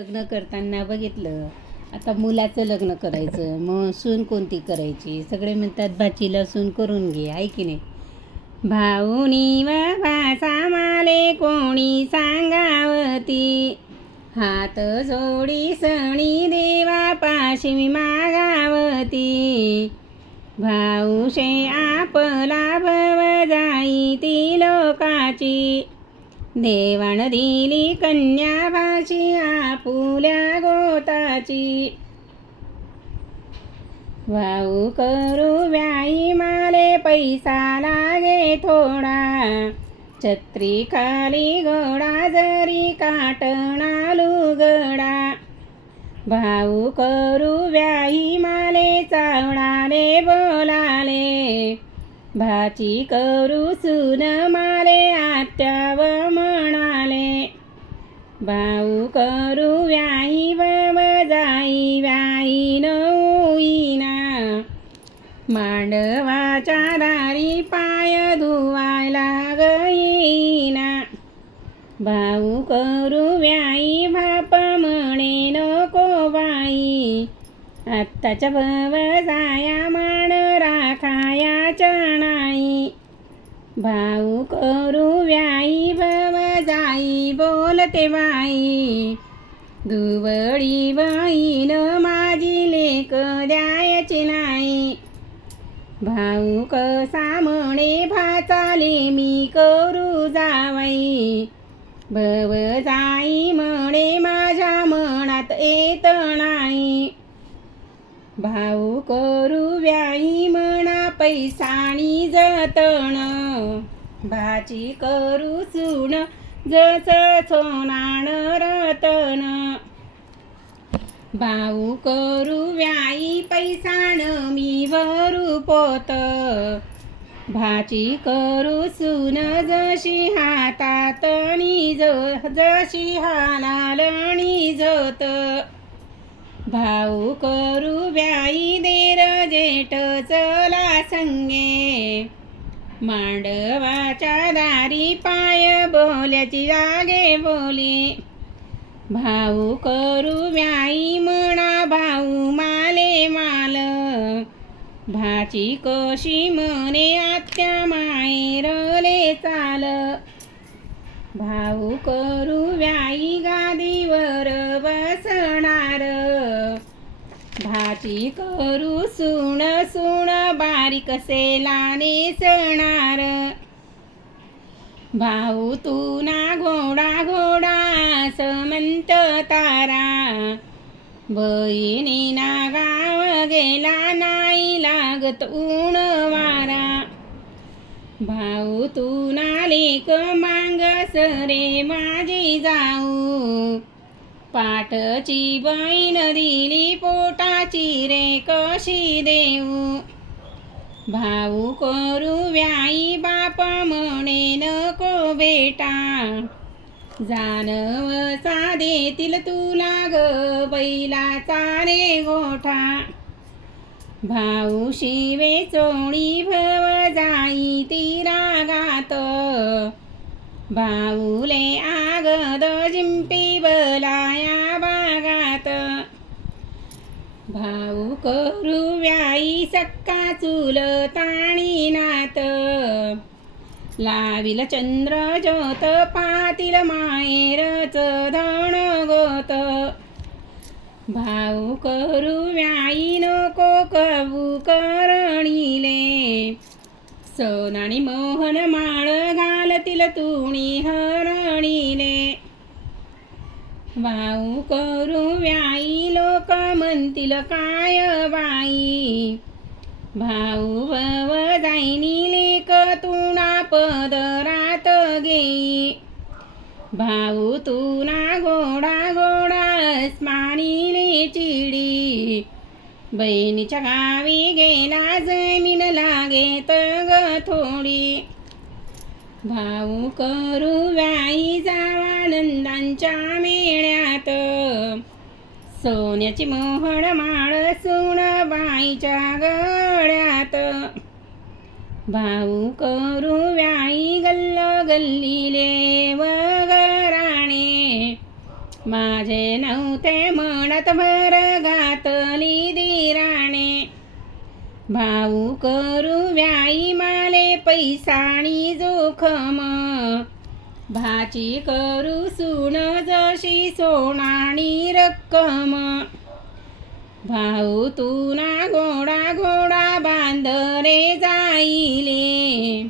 लग्न करताना बघितलं. आता मुलाचं लग्न करायचं मग सून कोणती करायची? सगळे म्हणतात भाचीला सून करून घे. आहे की नाही? भाऊनी व भासा माले कोणी सांगावती? हात जोडी सणी देवा पाशी मागावती. भाऊशे आपला भव जाई ती लोकाची देवाण दिली कन्या भाची आपुल्या गोताची. वाऊ करू व्याई माले पैसा लागे थोडा. छत्री खाली गोडा जरी काटणा लुगडा. भाऊ करू व्याही माले चावणाले बोलाले. भाची करू सुन माले आत्याव भाऊ करू व्याई बब जाई व्याई नईना मांडवाच्या दारी पाय धुवायला गईना. भाऊ करू व्याई बाप म्हणे नको बाई. आत्ताच्या भव जाया मान राखाया चणाई भाऊ करू व्याई भव जाई बोलते बाई. दुबळी बहीण माझी लेक द्यायची नाही. भाऊ कसा म्हणे भाचाले मी करू जावाई. भव जाई म्हणे माझ्या मनात येत नाही. भाऊ करू व्याई म्हणा पैसाणी जतण भाची करू सुन जस सोनाण रतन. भाऊ करू व्याई पैसाण मी भरू पोत. भाची करू सुन जशी हातात निज जशी हानालणी जोत भाऊ करू व्याई देर जेठ चला संगे. मांडवाच्या दारी पाय बोल्याची जागे बोली. भाऊ करू व्याई म्हणा भाऊ माले माल. भाची कशी म्हणे आत्या मायरले चाल. भाऊ करू व्याई गादीवर भाची करू सुण सुण बारीक सेलाने सणार भाऊ तू ना घोडा घोडा समंत तारा. बहिणी ना गाव गेला नाही लागत ऊन वारा. भाऊ तू ना लेक मांग सरे माझी जाऊ. पाठची बाईन दिली पोटाची रे कशी देऊ? भाऊ करू व्याई बाप म्हणे नको बेटा. जानवसा देतील तुला ग बैलाचा रे गोठा. भाऊ शिवे चोळी भव जाई ती रागात भाऊले आगद जिंपी बला भाऊ करू व्याई सक्का चुल ताणी नात लाविल चंद्र ज्योत पातील मायेरच धण गोत. भाऊ करू व्याई नको कबू करणीले. सोनाणी मोहन माळ घालतील तुणी ह भाऊ करू व्याई लोक म्हणतील काय बाई भाऊ भव जाईनी लेक तुणा पदरात घेई भाऊ तुना घोडा घोडा अस्मानीले चिडी. बहिणीच्या गावी गेला जमीन लागे तग थोडी. भाऊ करू व्याई जावा नंदांच्या मेळ्या सोन्याची मोहळ माळ सुण बाईच्या गळ्यात. भाऊ करू व्याई गल्ल गल्लीले वगराणे माझे नव्हते म्हणत भर घातली दिराणे. भाऊ करू व्याई माले पैसाणी जोखम. भाची करू सून जशी सोनाणी रक्कम. भाऊ तू ना घोडा घोडा बांधरे जाईले.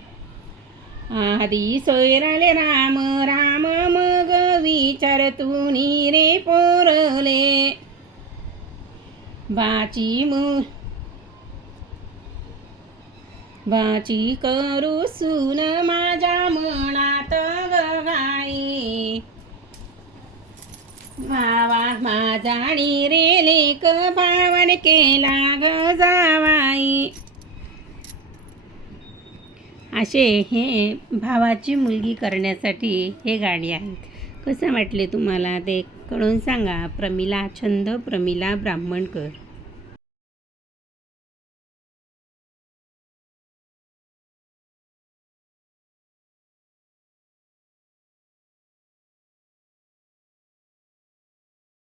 आधी सोयराले राम राम मग विचार तू रे पोरले. बाची मु बाची करू सून माझ्या मनात भावा माझा आणि रे लेक भावन केला ग जावाई. असे हे भावाची मुलगी करण्यासाठी हे गाणी आहेत. कसं वाटले तुम्हाला ते कळून सांगा. प्रमिला छंद प्रमिला ब्राह्मणकर.